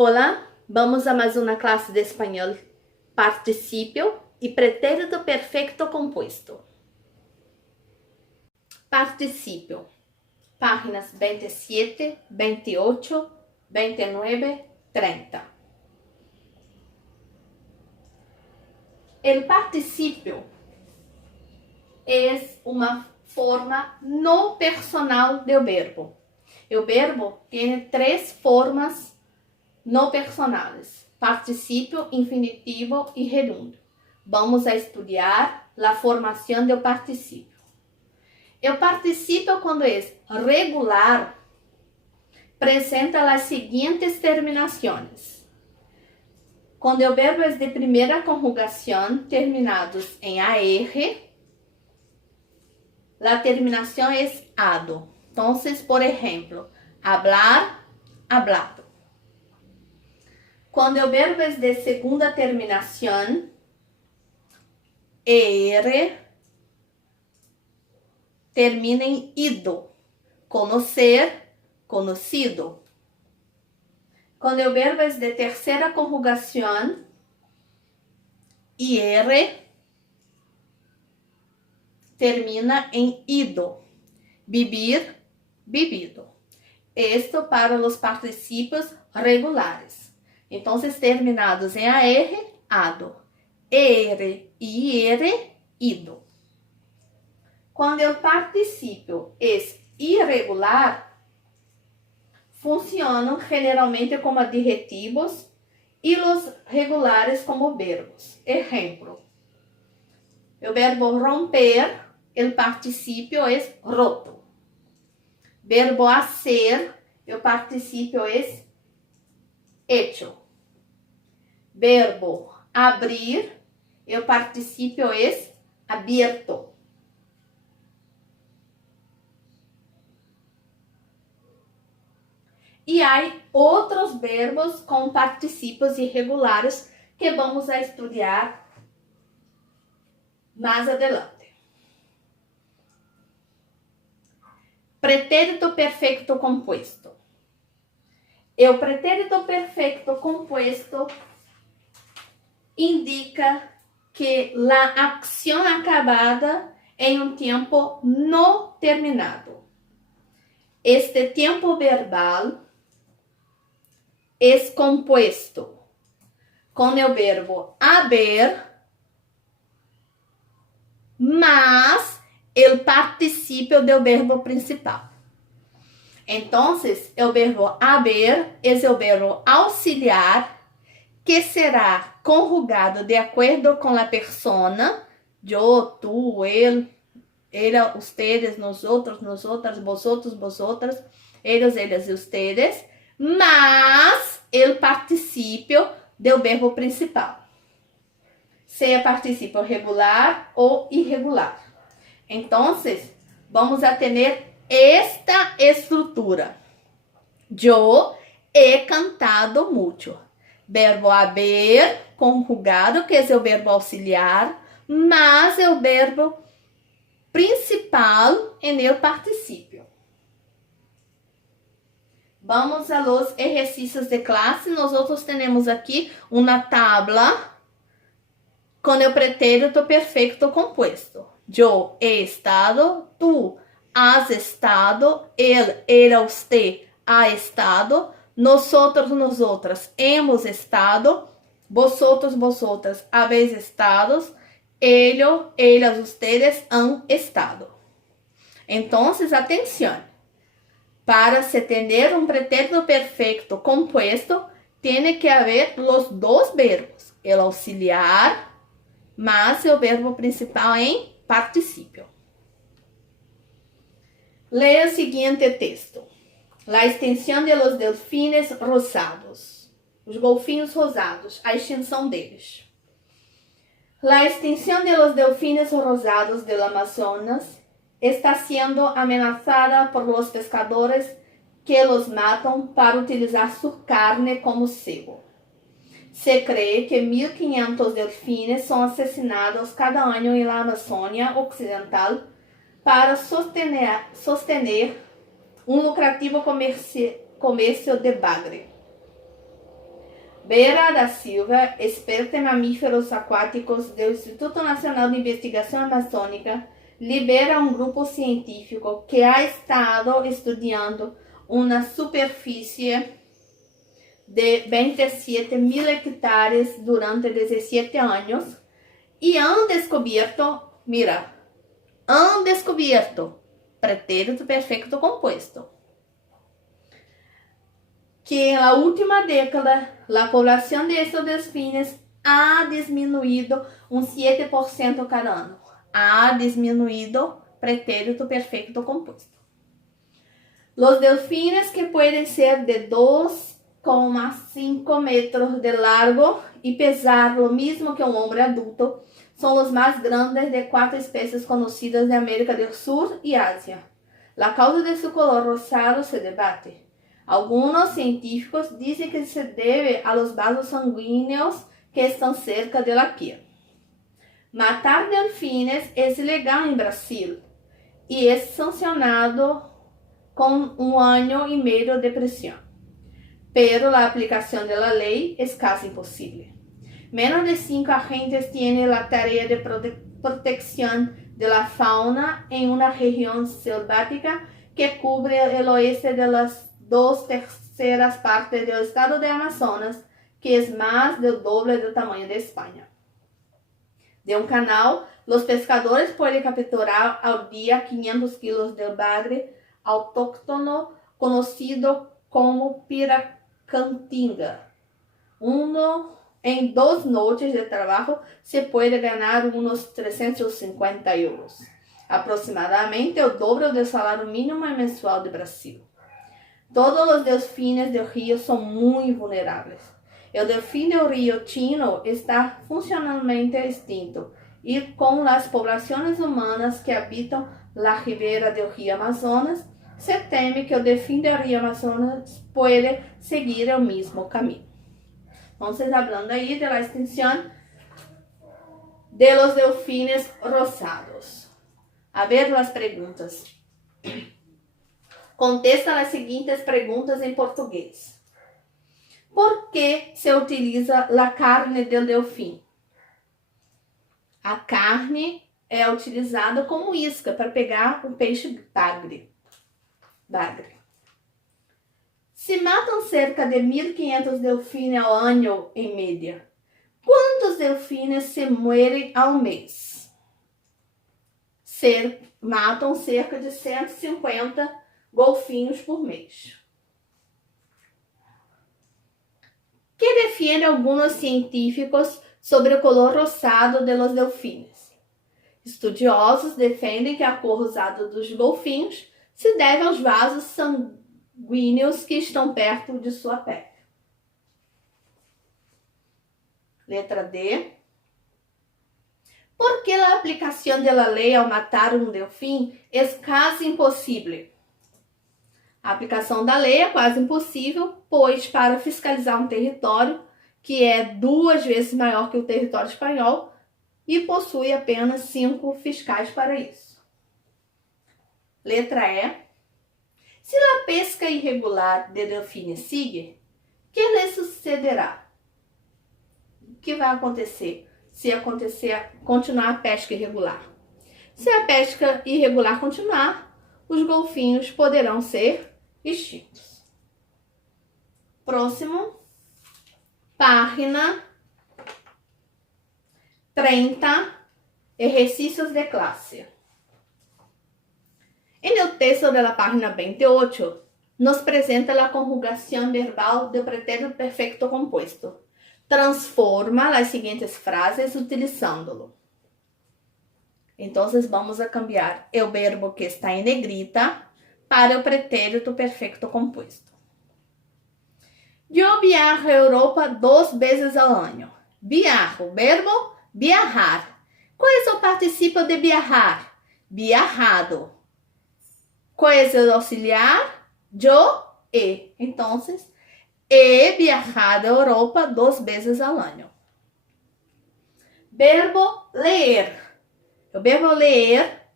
Olá, vamos a mais uma classe de espanhol. Particípio e pretérito perfeito composto. Particípio. Páginas 27, 28, 29, 30. El participio es una forma no personal del verbo. El verbo tiene tres formas no personales: participio, infinitivo y gerúndio. Vamos a estudiar la formación del participio. El participio, cuando es regular, presenta las siguientes terminaciones. Quando o verbo é de primeira conjugação, terminados em AR, a terminação é ado. Então, por exemplo, hablar, hablado. Quando o verbo é de segunda terminação, ER, termina em ido. Conocer, conocido. Quando o verbo é de terceira conjugação, IR, termina em ido. Vivir, vivido. Esto para os particípios regulares. Então, terminados em AR, ado. ER e IR, ido. Quando o particípio é irregular, funcionam generalmente como adjetivos e os regulares como verbos. Exemplo: o verbo romper, o particípio é roto. Verbo hacer, o particípio é hecho. Verbo abrir, o particípio é abierto. E há outros verbos com particípios irregulares que vamos a estudar mais adelante. Pretérito perfeito compuesto. O pretérito perfeito compuesto indica que a acção acabada em um tempo não terminado. Este tempo verbal é compuesto com o verbo haber mais o particípio do verbo principal. Então, o verbo haber é o verbo auxiliar que será conjugado de acordo com a persona, eu, tu, ele, ustedes, nosotros, nosotras, vosotros, vosotras, eles e ustedes, mas o particípio do verbo principal, seja particípio regular ou irregular. Então, vamos a ter esta estrutura. Eu he cantado mucho. Verbo haber conjugado, que é o verbo auxiliar, mas o verbo principal em el particípio. Vamos a los exercícios de classe. Nós temos aqui uma tabla com o pretérito perfeito compuesto. Eu he estado, tu has estado, él, ela, usted ha estado, nosotros, nosotras hemos estado, vosotros, vosotras habéis estado, ellos, ellas, ustedes han estado. Então, atenção. Para se ter um pretérito perfeito compuesto, tem que haver os dois verbos, o auxiliar, mas o verbo principal em particípio. Leia o seguinte texto. La extinção de los delfines rosados. Os golfinhos rosados, a extinção deles. La extinção de los delfines rosados del Amazonas está siendo amenazada por los pescadores que los matan para utilizar su carne como cebo. Se cree que 1.500 delfines son asesinados cada año en la Amazonia Occidental para sostener un lucrativo comercio de bagre. Vera da Silva, experta em mamíferos aquáticos do Instituto Nacional de Investigação Amazônica, lidera um grupo científico que ha estado estudando uma superfície de 27.000 hectares durante 17 anos e han descoberto pretérito perfecto compuesto, que en la última década la población de estos delfines ha disminuido un 7% cada año. Ha disminuido pretérito perfecto compuesto. Los delfines, que pueden ser de 2,5 metros de largo y pesar lo mismo que un hombre adulto, son los más grandes de 4 especies conocidas de América del Sur y Asia. La causa de su color rosado se debate. Algunos científicos dicen que se debe a los vasos sanguíneos que están cerca de la piel. Matar delfines es ilegal en Brasil y es sancionado con 1 año y medio de prisión. Pero la aplicación de la ley es casi imposible. Menos de 5 agentes tienen la tarea de protección de la fauna en una región selvática que cubre el oeste de las 2/3 partes del estado de Amazonas, que es más del doble del tamaño de España. De un canal, los pescadores pueden capturar al día 500 kilos de bagre autóctono conocido como piracantinga. En 2 noches de trabajo se puede ganar unos 350 euros, aproximadamente el doble del salario mínimo mensual de Brasil. Todos los delfines del río son muy vulnerables. El delfín del río Chino está funcionalmente extinto y con las poblaciones humanas que habitan la ribera del río Amazonas, se teme que el delfín del río Amazonas puede seguir el mismo camino. Entonces, hablando ahí de la extinción de los delfines rosados. A ver las preguntas. Contesta las seguintes perguntas em português. Por que se utiliza a carne do delfim? A carne é utilizada como isca para pegar o peixe bagre. Se matam cerca de 1.500 delfines ao ano em média. Quantos delfines se morrem ao mês? Matam cerca de 150 golfinhos por mês. Que defende alguns científicos sobre o color rosado de los delfines. Estudiosos defendem que a cor rosada dos golfinhos se deve aos vasos sanguíneos que estão perto de sua pele. Letra D. ¿Por que a aplicação da lei ao matar um delfim é quase impossível? A aplicação da lei é quase impossível, pois para fiscalizar um território que é 2 vezes maior que o território espanhol e possui apenas 5 fiscais para isso. Letra E. Se a pesca irregular de delfines sigue, que lhe sucederá? O que vai acontecer se continuar a pesca irregular? Se a pesca irregular continuar, os golfinhos poderão ser extintos. Próximo. Página 30. Ejercicios de clase. En el texto de la página 28, nos presenta la conjugación verbal del pretérito perfecto compuesto. Transforma las siguientes frases utilizándolo. Entonces vamos a cambiar el verbo que está en negrita para el pretérito perfecto compuesto. Yo viajo a Europa 2 veces al año. Viajo, verbo viajar. ¿Cuál es el participio de viajar? Viajado. ¿Cuál es el auxiliar? Yo he. Entonces, he viajado a Europa 2 veces al año. Verbo leer. O verbo leer,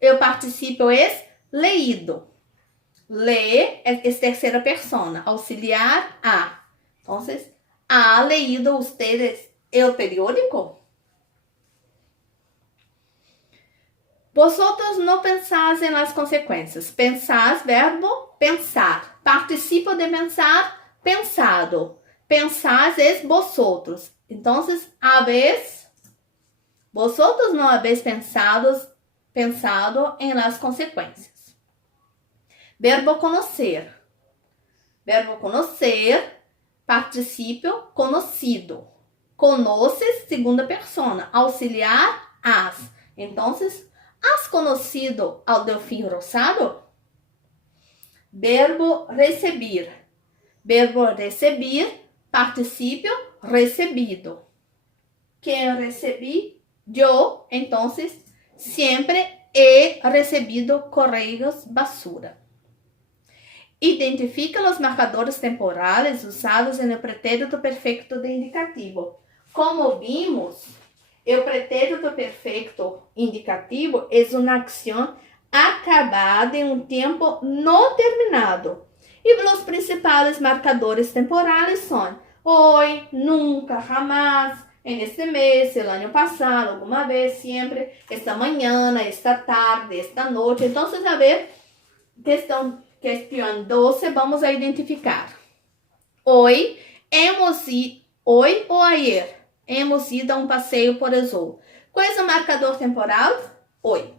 el participio es leído. Ler é terceira persona, auxiliar a. Entonces, ¿Ha leído ustedes el periódico? Vosotros no pensáis en las consecuencias. Pensáis, verbo, pensar. Participo de pensar, pensado. Pensáis es vosotros. Entonces, vosotros no habéis pensado en las consecuencias. Verbo conocer. Verbo conocer, participio conocido. Conoces, segunda persona. Auxiliar, has. Entonces, ¿has conocido al delfín rosado? Verbo recibir. Verbo recibir, participio recibido. ¿Quién recibí? Yo. Entonces, siempre he recibido correos basura. Identifica los marcadores temporales usados en el pretérito perfecto de indicativo. Como vimos, el pretérito perfecto indicativo es una acción acabada en un tiempo no terminado. Y los principales marcadores temporales son hoy, nunca, jamás, en este mes, el año pasado, alguna vez, siempre, esta mañana, esta tarde, esta noche. Entonces, a ver, questão 12, vamos a identificar. Hoy ou ayer, hemos ido a um passeio por Azul. Qual é o marcador temporal? Hoy.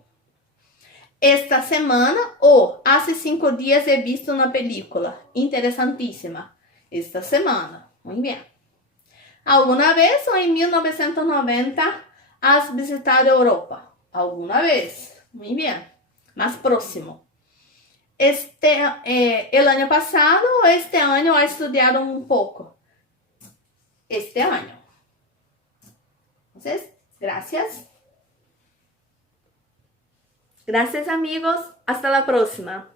Esta semana ou hace 5 dias he visto uma película interessantíssima. Esta semana. Muito bem. Alguma vez ou em 1990 has visitado a Europa? Alguma vez. Muito bem. Mais próximo. El año pasado o este año ha estudiado un poco. Este año. Entonces, gracias. Gracias, amigos. Hasta la próxima.